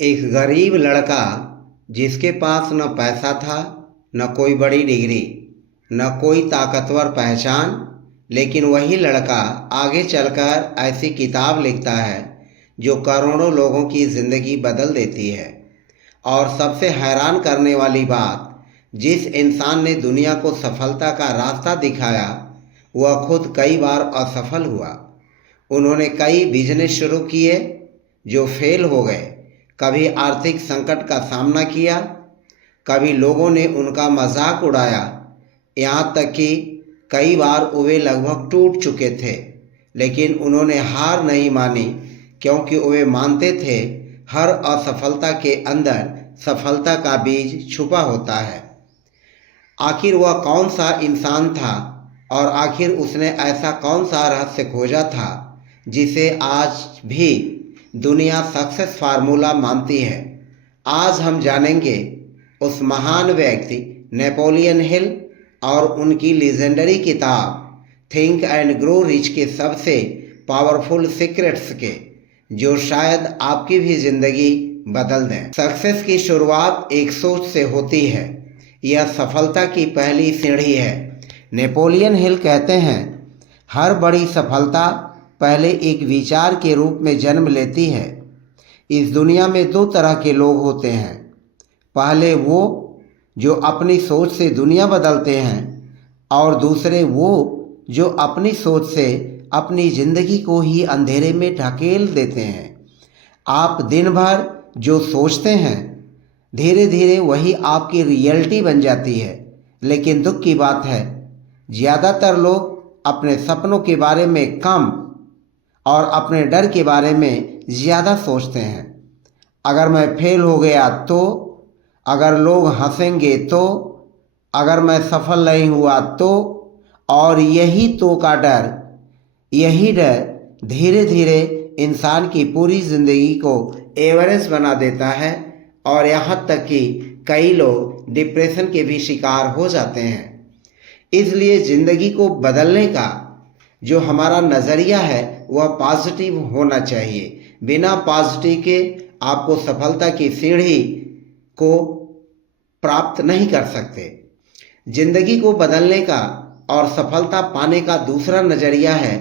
एक गरीब लड़का जिसके पास न पैसा था, न कोई बड़ी डिग्री, न कोई ताकतवर पहचान, लेकिन वही लड़का आगे चलकर ऐसी किताब लिखता है जो करोड़ों लोगों की ज़िंदगी बदल देती है। और सबसे हैरान करने वाली बात, जिस इंसान ने दुनिया को सफलता का रास्ता दिखाया वह खुद कई बार असफल हुआ। उन्होंने कई बिजनेस शुरू किए जो फेल हो गए, कभी आर्थिक संकट का सामना किया, कभी लोगों ने उनका मजाक उड़ाया, यहाँ तक कि कई बार वे लगभग टूट चुके थे। लेकिन उन्होंने हार नहीं मानी, क्योंकि वे मानते थे हर असफलता के अंदर सफलता का बीज छुपा होता है। आखिर वह कौन सा इंसान था और आखिर उसने ऐसा कौन सा रहस्य खोजा था जिसे आज भी दुनिया सक्सेस फार्मूला मानती है। आज हम जानेंगे उस महान व्यक्ति नेपोलियन हिल और उनकी लीजेंडरी किताब थिंक एंड ग्रो रिच के सबसे पावरफुल सीक्रेट्स के, जो शायद आपकी भी जिंदगी बदल दें। सक्सेस की शुरुआत एक सोच से होती है। यह सफलता की पहली सीढ़ी है। नेपोलियन हिल कहते हैं, हर बड़ी सफलता पहले एक विचार के रूप में जन्म लेती है। इस दुनिया में दो तरह के लोग होते हैं। पहले वो जो अपनी सोच से दुनिया बदलते हैं, और दूसरे वो जो अपनी सोच से अपनी जिंदगी को ही अंधेरे में ढकेल देते हैं। आप दिन भर जो सोचते हैं, धीरे धीरे वही आपकी रियलिटी बन जाती है। लेकिन दुख की बात है, ज़्यादातर लोग अपने सपनों के बारे में कम और अपने डर के बारे में ज़्यादा सोचते हैं। अगर मैं फेल हो गया तो, अगर लोग हंसेंगे तो, अगर मैं सफल नहीं हुआ तो, और यही तो का डर, यही डर धीरे धीरे इंसान की पूरी ज़िंदगी को एवरेज बना देता है। और यहाँ तक कि कई लोग डिप्रेशन के भी शिकार हो जाते हैं। इसलिए ज़िंदगी को बदलने का जो हमारा नज़रिया है वह पॉजिटिव होना चाहिए। बिना पॉजिटिव के आपको सफलता की सीढ़ी को प्राप्त नहीं कर सकते। जिंदगी को बदलने का और सफलता पाने का दूसरा नज़रिया है,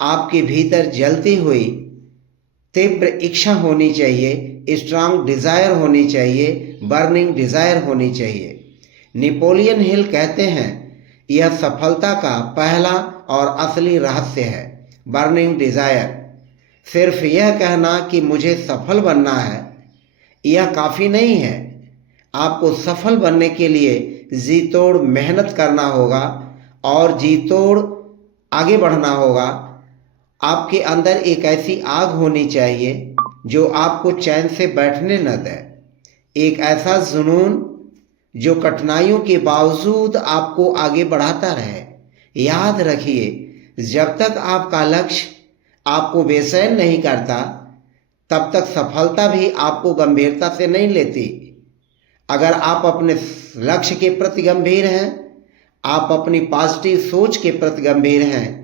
आपके भीतर जलती हुई तीव्र इच्छा होनी चाहिए, स्ट्रांग डिज़ायर होनी चाहिए, बर्निंग डिज़ायर होनी चाहिए। नेपोलियन हिल कहते हैं, यह सफलता का पहला और असली रहस्य है, बर्निंग डिज़ायर। सिर्फ यह कहना कि मुझे सफल बनना है, यह काफ़ी नहीं है। आपको सफल बनने के लिए जी तोड़ मेहनत करना होगा और जी तोड़ आगे बढ़ना होगा। आपके अंदर एक ऐसी आग होनी चाहिए जो आपको चैन से बैठने न दे, एक ऐसा जुनून जो कठिनाइयों के बावजूद आपको आगे बढ़ाता रहे। याद रखिए, जब तक आपका लक्ष्य आपको बेचैन नहीं करता, तब तक सफलता भी आपको गंभीरता से नहीं लेती। अगर आप अपने लक्ष्य के प्रति गंभीर हैं, आप अपनी पॉजिटिव सोच के प्रति गंभीर हैं,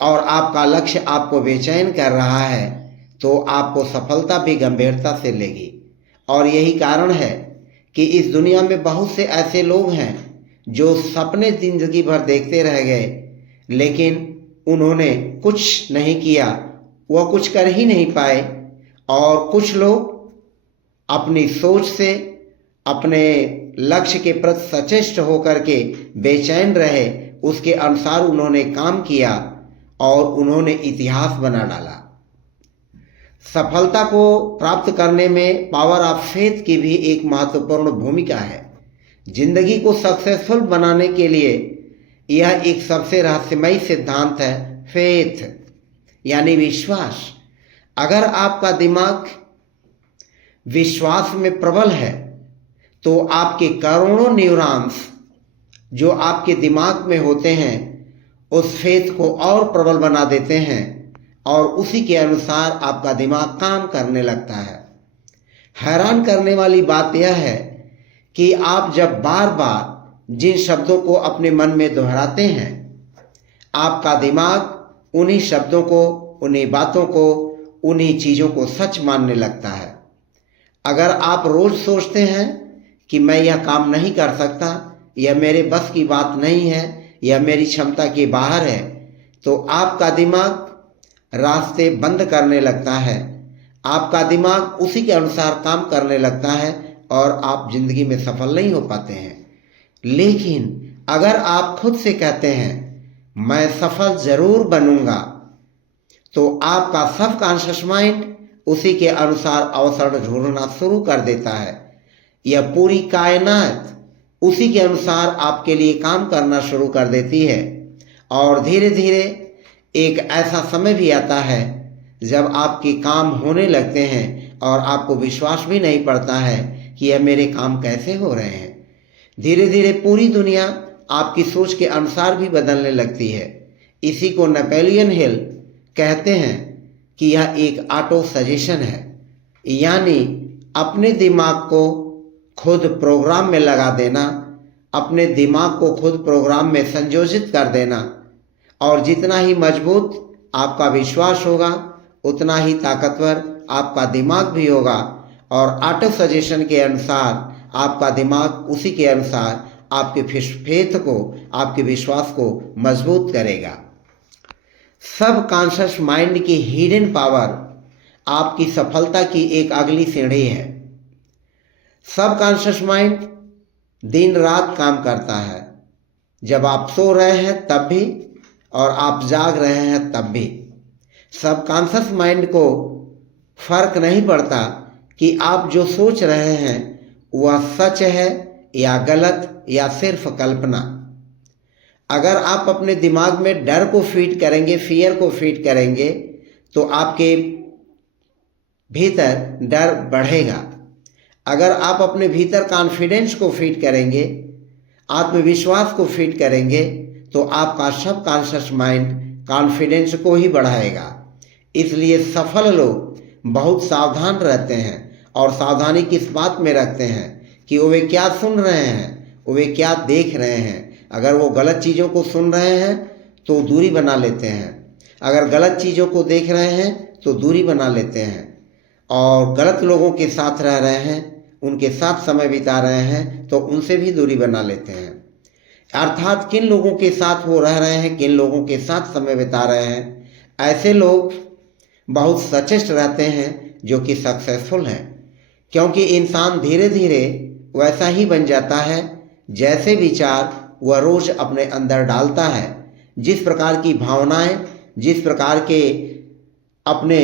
और आपका लक्ष्य आपको बेचैन कर रहा है, तो आपको सफलता भी गंभीरता से लेगी। और यही कारण है कि इस दुनिया में बहुत से ऐसे लोग हैं जो सपने जिंदगी भर देखते रह गए, लेकिन उन्होंने कुछ नहीं किया, वह कुछ कर ही नहीं पाए। और कुछ लोग अपनी सोच से, अपने लक्ष्य के प्रति सचेष्ट होकर के बेचैन रहे, उसके अनुसार उन्होंने काम किया और उन्होंने इतिहास बना डाला। सफलता को प्राप्त करने में पावर ऑफ फेथ की भी एक महत्वपूर्ण भूमिका है। जिंदगी को सक्सेसफुल बनाने के लिए यह एक सबसे रहस्यमयी सिद्धांत है, फेथ यानी विश्वास। अगर आपका दिमाग विश्वास में प्रबल है तो आपके करोड़ों न्यूरॉन्स जो आपके दिमाग में होते हैं उस फेथ को और प्रबल बना देते हैं, और उसी के अनुसार आपका दिमाग काम करने लगता है। हैरान करने वाली बात यह है कि आप जब बार बार जिन शब्दों को अपने मन में दोहराते हैं, आपका दिमाग उन्हीं शब्दों को, उन्हीं बातों को, उन्हीं चीज़ों को सच मानने लगता है। अगर आप रोज सोचते हैं कि मैं यह काम नहीं कर सकता, यह मेरे बस की बात नहीं है, यह मेरी क्षमता के बाहर है, तो आपका दिमाग रास्ते बंद करने लगता है, आपका दिमाग उसी के अनुसार काम करने लगता है और आप जिंदगी में सफल नहीं हो पाते हैं। लेकिन अगर आप खुद से कहते हैं मैं सफल जरूर बनूंगा, तो आपका सबकॉन्शियस माइंड उसी के अनुसार अवसर ढूंढना शुरू कर देता है। यह पूरी कायनात उसी के अनुसार आपके लिए काम करना शुरू कर देती है और धीरे धीरे एक ऐसा समय भी आता है जब आपके काम होने लगते हैं और आपको विश्वास भी नहीं पड़ता है कि यह मेरे काम कैसे हो रहे हैं। धीरे धीरे पूरी दुनिया आपकी सोच के अनुसार भी बदलने लगती है। इसी को नेपोलियन हिल कहते हैं कि यह एक ऑटो सजेशन है, यानी अपने दिमाग को खुद प्रोग्राम में लगा देना, अपने दिमाग को खुद प्रोग्राम में संयोजित कर देना। और जितना ही मजबूत आपका विश्वास होगा, उतना ही ताकतवर आपका दिमाग भी होगा और ऑटो सजेशन के अनुसार आपका दिमाग उसी के अनुसार आपके फेथ को, आपके विश्वास को मजबूत करेगा। सब कॉन्शियस माइंड की हिडन पावर आपकी सफलता की एक अगली सीढ़ी है। सब कॉन्शियस माइंड दिन रात काम करता है, जब आप सो रहे हैं तब भी और आप जाग रहे हैं तब भी। सब कॉन्शियस माइंड को फर्क नहीं पड़ता कि आप जो सोच रहे हैं वह सच है या गलत या सिर्फ कल्पना। अगर आप अपने दिमाग में डर को फीड करेंगे, फियर को फीड करेंगे, तो आपके भीतर डर बढ़ेगा। अगर आप अपने भीतर कॉन्फिडेंस को फीड करेंगे, आत्मविश्वास को फीड करेंगे, तो आपका सब कॉन्शियस माइंड कॉन्फिडेंस को ही बढ़ाएगा। इसलिए सफल लोग बहुत सावधान रहते हैं और सावधानी किस बात में रखते हैं कि वे क्या सुन रहे हैं, वे क्या देख रहे हैं। अगर वो गलत चीज़ों को सुन रहे हैं तो दूरी बना लेते हैं, अगर गलत चीज़ों को देख रहे हैं तो दूरी बना लेते हैं, और गलत लोगों के साथ रह रहे हैं, उनके साथ समय बिता रहे हैं तो उनसे भी दूरी बना लेते हैं। अर्थात किन लोगों के साथ वो रह रहे हैं, किन लोगों के साथ समय बिता रहे हैं, ऐसे लोग बहुत सचेत रहते हैं जो कि सक्सेसफुल हैं। क्योंकि इंसान धीरे धीरे वैसा ही बन जाता है जैसे विचार वह रोज अपने अंदर डालता है। जिस प्रकार की भावनाएं, जिस प्रकार के अपने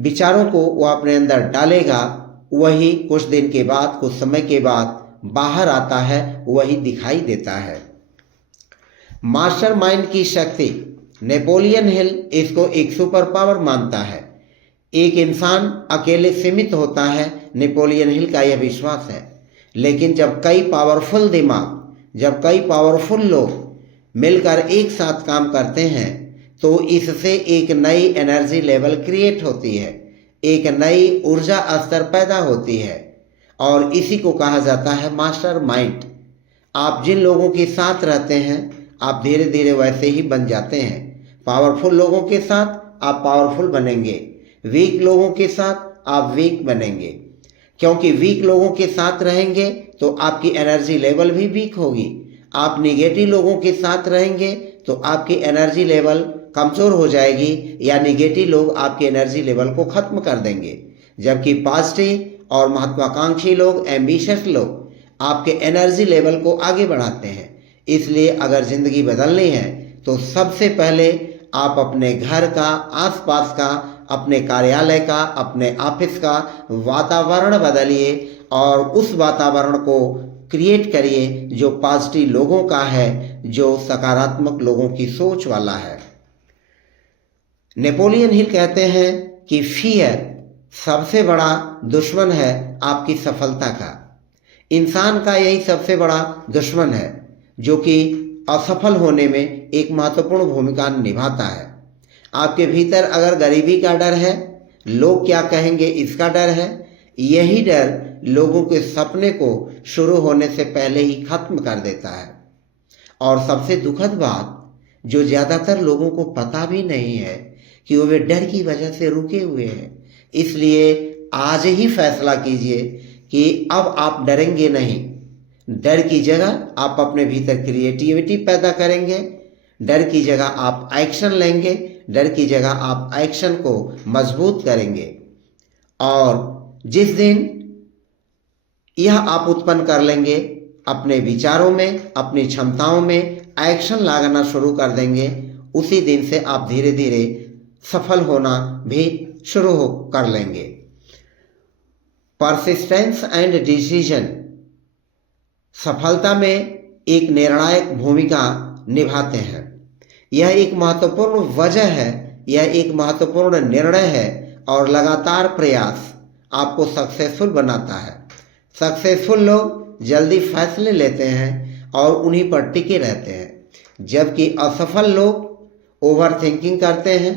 विचारों को वह अपने अंदर डालेगा, वही कुछ दिन के बाद, कुछ समय के बाद बाहर आता है, वही दिखाई देता है। मास्टरमाइंड की शक्ति, नेपोलियन हिल इसको एक सुपर पावर मानता है। एक इंसान अकेले सीमित होता है, नेपोलियन हिल का यह विश्वास है। लेकिन जब कई पावरफुल दिमाग, जब कई पावरफुल लोग मिलकर एक साथ काम करते हैं तो इससे एक नई एनर्जी लेवल क्रिएट होती है, एक नई ऊर्जा स्तर पैदा होती है और इसी को कहा जाता है मास्टर माइंड। आप जिन लोगों के साथ रहते हैं आप धीरे धीरे वैसे ही बन जाते हैं। पावरफुल लोगों के साथ आप पावरफुल बनेंगे, वीक लोगों के साथ आप वीक बनेंगे। क्योंकि वीक लोगों के साथ रहेंगे तो आपकी एनर्जी लेवल भी वीक होगी। आप निगेटिव लोगों के साथ रहेंगे तो आपकी एनर्जी लेवल कमज़ोर हो जाएगी, या निगेटिव लोग आपकी एनर्जी लेवल को ख़त्म कर देंगे। जबकि पॉजिटिव और महत्वाकांक्षी लोग, एम्बिशियस लोग आपके एनर्जी लेवल को आगे बढ़ाते हैं। इसलिए अगर ज़िंदगी बदलनी है तो सबसे पहले आप अपने घर का, आसपास का, अपने कार्यालय का, अपने ऑफिस का वातावरण बदलिए और उस वातावरण को क्रिएट करिए जो पॉजिटिव लोगों का है, जो सकारात्मक लोगों की सोच वाला है। नेपोलियन हिल कहते हैं कि फियर सबसे बड़ा दुश्मन है आपकी सफलता का। इंसान का यही सबसे बड़ा दुश्मन है जो कि असफल होने में एक महत्वपूर्ण भूमिका निभाता है। आपके भीतर अगर गरीबी का डर है, लोग क्या कहेंगे इसका डर है, यही डर लोगों के सपने को शुरू होने से पहले ही खत्म कर देता है। और सबसे दुखद बात, जो ज़्यादातर लोगों को पता भी नहीं है कि वे डर की वजह से रुके हुए हैं। इसलिए आज ही फैसला कीजिए कि अब आप डरेंगे नहीं। डर की जगह आप अपने भीतर क्रिएटिविटी पैदा करेंगे, डर की जगह आप एक्शन लेंगे, डर की जगह आप एक्शन को मजबूत करेंगे। और जिस दिन यह आप उत्पन्न कर लेंगे, अपने विचारों में, अपनी क्षमताओं में एक्शन लगाना शुरू कर देंगे, उसी दिन से आप धीरे धीरे सफल होना भी शुरू कर लेंगे। परसिस्टेंस एंड डिसीजन सफलता में एक निर्णायक भूमिका निभाते हैं। यह एक महत्वपूर्ण वजह है, यह एक महत्वपूर्ण निर्णय है और लगातार प्रयास आपको सक्सेसफुल बनाता है। सक्सेसफुल लोग जल्दी फैसले लेते हैं और उन्हीं पर टिके रहते हैं, जबकि असफल लोग ओवर थिंकिंग करते हैं,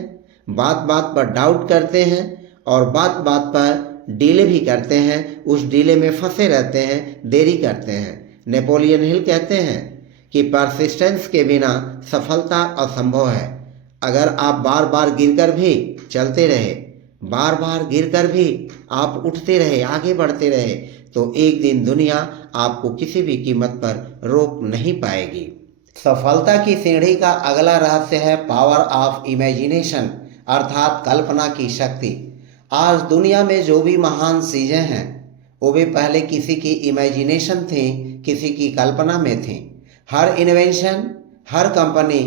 बात बात पर डाउट करते हैं और बात बात पर डीले भी करते हैं, उस डीले में फंसे रहते हैं, देरी करते हैं। नेपोलियन हिल कहते हैं कि परसिस्टेंस के बिना सफलता असंभव है। अगर आप बार बार गिरकर भी चलते रहे, बार बार गिरकर भी आप उठते रहे, आगे बढ़ते रहे, तो एक दिन दुनिया आपको किसी भी कीमत पर रोक नहीं पाएगी। सफलता की सीढ़ी का अगला रहस्य है पावर ऑफ इमेजिनेशन, अर्थात कल्पना की शक्ति। आज दुनिया में जो भी महान चीजें हैं वो भी पहले किसी की इमेजिनेशन थी, किसी की कल्पना में थी। हर इन्वेंशन, हर कंपनी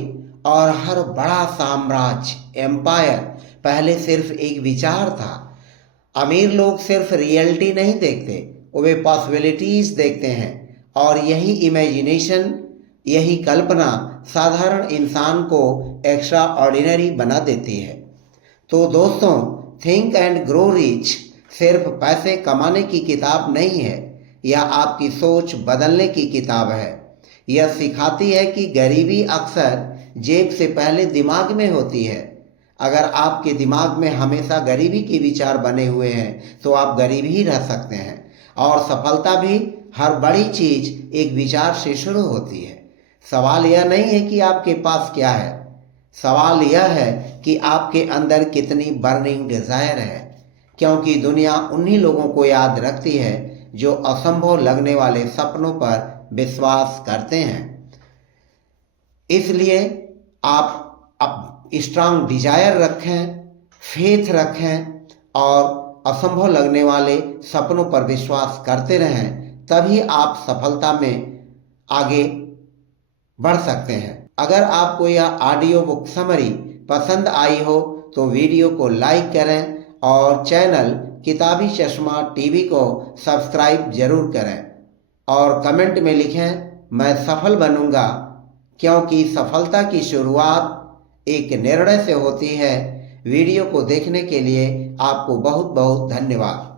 और हर बड़ा साम्राज्य, एम्पायर पहले सिर्फ एक विचार था। अमीर लोग सिर्फ रियलिटी नहीं देखते, वे पॉसिबिलिटीज देखते हैं और यही इमेजिनेशन, यही कल्पना साधारण इंसान को एक्स्ट्रा ऑर्डिनरी बना देती है। तो दोस्तों, थिंक एंड ग्रो रिच सिर्फ पैसे कमाने की किताब नहीं है, यह आपकी सोच बदलने की किताब है। यह सिखाती है कि गरीबी अक्सर जेब से पहले दिमाग में होती है। अगर आपके दिमाग में हमेशा गरीबी के विचार बने हुए हैं तो आप गरीब ही रह सकते हैं। और सफलता भी हर बड़ी चीज एक विचार से शुरू होती है। सवाल यह नहीं है कि आपके पास क्या है, सवाल यह है कि आपके अंदर कितनी बर्निंग डिजायर है। क्योंकि दुनिया उन्हीं लोगों को याद रखती है जो असंभव लगने वाले सपनों पर विश्वास करते हैं। इसलिए आप स्ट्रांग डिजायर रखें, फेथ रखें और असंभव लगने वाले सपनों पर विश्वास करते रहें, तभी आप सफलता में आगे बढ़ सकते हैं। अगर आपको यह ऑडियो बुक समरी पसंद आई हो तो वीडियो को लाइक करें और चैनल किताबी चश्मा टीवी को सब्सक्राइब जरूर करें और कमेंट में लिखें, मैं सफल बनूंगा, क्योंकि सफलता की शुरुआत एक निर्णय से होती है। वीडियो को देखने के लिए आपको बहुत बहुत धन्यवाद।